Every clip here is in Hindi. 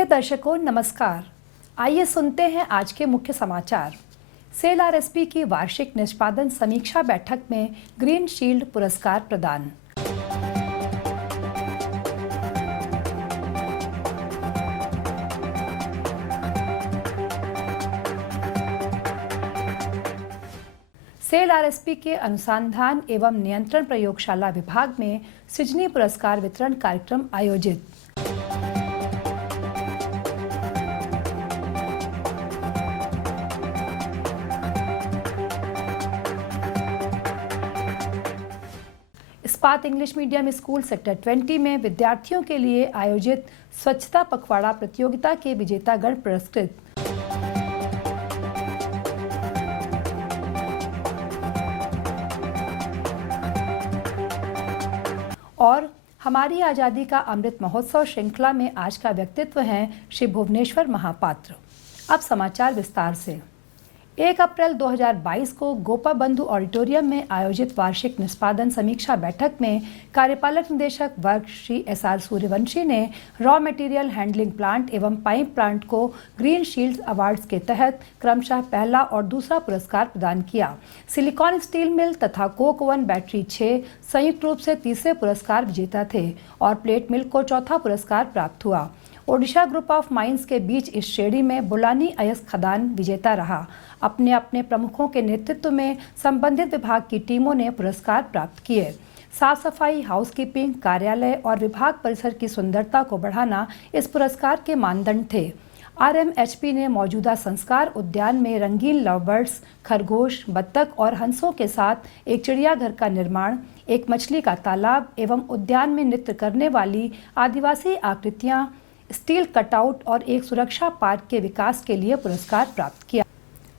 प्रिय दर्शकों नमस्कार। आइए सुनते हैं आज के मुख्य समाचार। सेल आरएसपी की वार्षिक निष्पादन समीक्षा बैठक में ग्रीन शील्ड पुरस्कार प्रदान। सेल आरएसपी के अनुसंधान एवं नियंत्रण प्रयोगशाला विभाग में सिजनी पुरस्कार वितरण कार्यक्रम आयोजित। इस्पात इंग्लिश मीडियम स्कूल सेक्टर 20 में विद्यार्थियों के लिए आयोजित स्वच्छता पखवाड़ा प्रतियोगिता के विजेतागण पुरस्कृत। और हमारी आज़ादी का अमृत महोत्सव श्रृंखला में आज का व्यक्तित्व है श्री भुवनेश्वर महापात्र। अब समाचार विस्तार से। 1 अप्रैल 2022 को गोपाबंधु ऑडिटोरियम में आयोजित वार्षिक निष्पादन समीक्षा बैठक में कार्यपालक निदेशक वर्ग श्री SR सूर्यवंशी ने रॉ मटेरियल हैंडलिंग प्लांट एवं पाइप प्लांट को ग्रीन शील्ड अवार्ड्स के तहत क्रमशः पहला और दूसरा पुरस्कार प्रदान किया। सिलिकॉन स्टील मिल तथा कोक ओवन बैटरी 6 संयुक्त रूप से तीसरे पुरस्कार विजेता थे और प्लेट मिल को चौथा पुरस्कार प्राप्त हुआ। ओडिशा ग्रुप ऑफ माइंस के बीच इस श्रेणी में बुलानी अयस्क खदान विजेता रहा। अपने अपने प्रमुखों के नेतृत्व में संबंधित विभाग की टीमों ने पुरस्कार प्राप्त किए। साफ सफाई, हाउसकीपिंग, कार्यालय और विभाग परिसर की सुंदरता को बढ़ाना इस पुरस्कार के मानदंड थे। RMHP ने मौजूदा संस्कार उद्यान में रंगीन लवबर्ड्स, खरगोश, बत्तख और हंसों के साथ एक चिड़ियाघर का निर्माण, एक मछली का तालाब एवं उद्यान में नृत्य करने वाली आदिवासी आकृतियां, स्टील कटआउट और एक सुरक्षा पार्क के विकास के लिए पुरस्कार प्राप्त किया।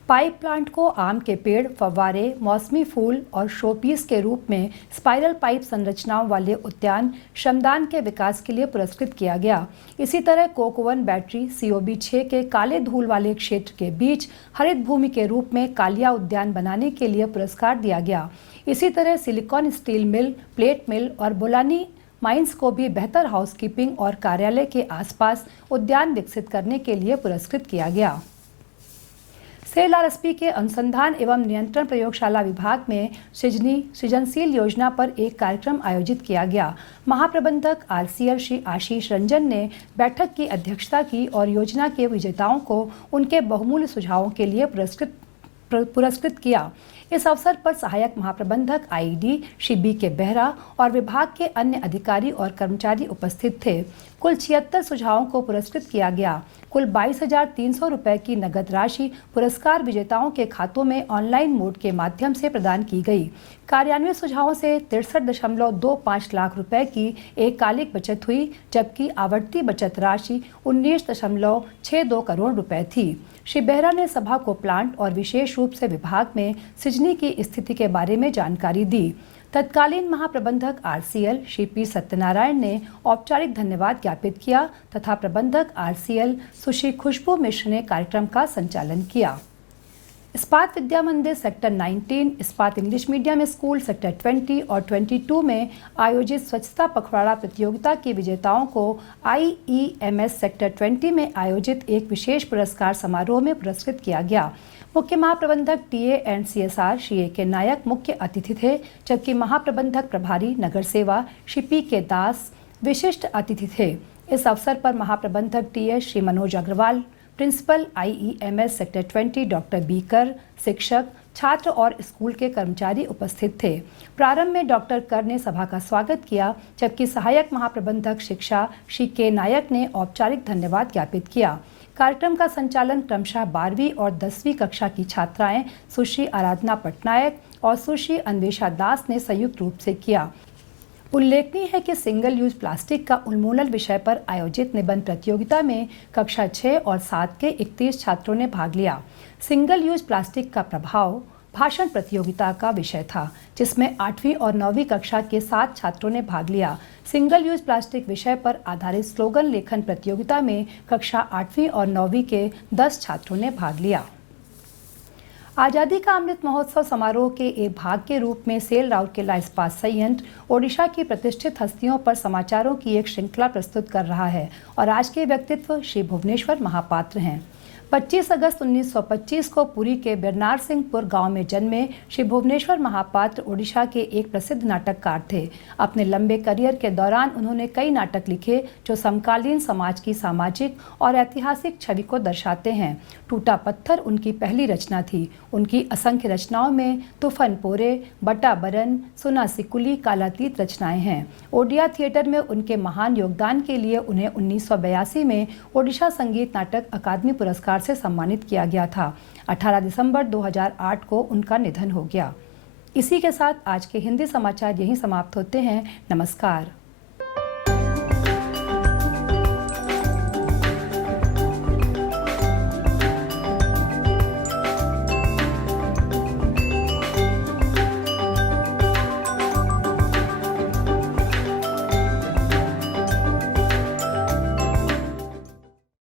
पाइप प्लांट को आम के पेड़, फव्वारे, मौसमी फूल और शोपीस के रूप में स्पाइरल पाइप संरचनाओं वाले उद्यान श्रमदान के विकास के लिए पुरस्कृत किया गया। इसी तरह कोक ओवन बैटरी COB 6 के काले धूल वाले क्षेत्र के बीच हरित भूमि के रूप में कालिया उद्यान बनाने के लिए पुरस्कार दिया गया। इसी तरह सिलिकॉन स्टील मिल, प्लेट मिल और बुलानी माइंस को भी बेहतर हाउसकीपिंग और कार्यालय के आसपास उद्यान विकसित करने के लिए पुरस्कृत किया गया। सेल आरएसपी के अनुसंधान एवं नियंत्रण प्रयोगशाला विभाग में सिजनी सृजनशील योजना पर एक कार्यक्रम आयोजित किया गया। महाप्रबंधक RCL श्री आशीष रंजन ने बैठक की अध्यक्षता की और योजना के विजेताओं को उनके बहुमूल्य सुझावों के लिए पुरस्कृत किया। इस अवसर पर सहायक महाप्रबंधक IED श्री BK बेहरा और विभाग के अन्य अधिकारी और कर्मचारी उपस्थित थे। कुल 76 सुझावों को पुरस्कृत किया गया। कुल 22,300 रुपए की नगद राशि पुरस्कार विजेताओं के खातों में ऑनलाइन मोड के माध्यम से प्रदान की गई। कार्यान्वित सुझावों से 63.25 लाख रुपए की एककालिक बचत हुई, जबकि आवर्ती बचत राशि 19.62 करोड़ रुपए थी। श्री बेहरा ने सभा को प्लांट और विशेष रूप से विभाग में सिजनी की स्थिति के बारे में जानकारी दी। तत्कालीन महाप्रबंधक RCL श्री P सत्यनारायण ने औपचारिक धन्यवाद ज्ञापित किया तथा प्रबंधक RCL सुश्री खुशबू मिश्र ने कार्यक्रम का संचालन किया। इस्पात विद्या मंदिर सेक्टर 19, इस्पात इंग्लिश मीडियम स्कूल सेक्टर 20 और 22 में आयोजित स्वच्छता पखवाड़ा प्रतियोगिता के विजेताओं को IEMS सेक्टर 20 में आयोजित एक विशेष पुरस्कार समारोह में पुरस्कृत किया गया। मुख्य महाप्रबंधक TA and CSR Shri AK नायक मुख्य अतिथि थे, जबकि महाप्रबंधक प्रभारी नगर सेवा श्री PK दास विशिष्ट अतिथि थे। इस अवसर पर महाप्रबंधक TS Shri Manoj Agrawal, principal IEMS sector 20 doctor बीकर, शिक्षक, छात्र और स्कूल के कर्मचारी उपस्थित थे। प्रारंभ में डॉक्टर कर ने सभा का स्वागत किया, जबकि सहायक महाप्रबंधक शिक्षा श्री K नायक ने औपचारिक धन्यवाद ज्ञापित किया। कार्यक्रम का संचालन क्रमशः 12वीं और 10वीं कक्षा की छात्राएं सुश्री आराधना पटनायक और सुश्री अन्वेषा दास ने संयुक्त रूप से किया। उल्लेखनीय है कि सिंगल यूज प्लास्टिक का उन्मूलन विषय पर आयोजित निबंध प्रतियोगिता में कक्षा 6 और 7 के 31 छात्रों ने भाग लिया। सिंगल यूज प्लास्टिक का प्रभाव भाषण प्रतियोगिता का विषय था, जिसमें 8वीं और 9वीं कक्षा के 7 छात्रों ने भाग लिया। सिंगल यूज प्लास्टिक विषय पर आधारित स्लोगन लेखन प्रतियोगिता में कक्षा 8वीं और 9वीं के 10 छात्रों ने भाग लिया। आज़ादी का अमृत महोत्सव समारोह के एक भाग के रूप में सेल राउरकेला इस्पात संयंत्र ओडिशा की प्रतिष्ठित हस्तियों पर समाचारों की एक श्रृंखला प्रस्तुत कर रहा है और आज के व्यक्तित्व श्री भुवनेश्वर महापात्र हैं। 25 अगस्त 1925 को पुरी के बिरनार सिंहपुर गांव में जन्मे श्री भुवनेश्वर महापात्र ओडिशा के एक प्रसिद्ध नाटककार थे। अपने लंबे करियर के दौरान उन्होंने कई नाटक लिखे जो समकालीन समाज की सामाजिक और ऐतिहासिक छवि को दर्शाते हैं। टूटा पत्थर उनकी पहली रचना थी। उनकी असंख्य रचनाओं में तुफन पोरे, बटा बरन, सुना सिकुली, कालातीत रचनाएं हैं। ओडिया थिएटर में उनके महान योगदान के लिए उन्हें 1982 में ओडिशा संगीत नाटक अकादमी पुरस्कार से सम्मानित किया गया था। 18 दिसंबर 2008 को उनका निधन हो गया। इसी के साथ आज के हिंदी समाचार यहीं समाप्त होते हैं। नमस्कार।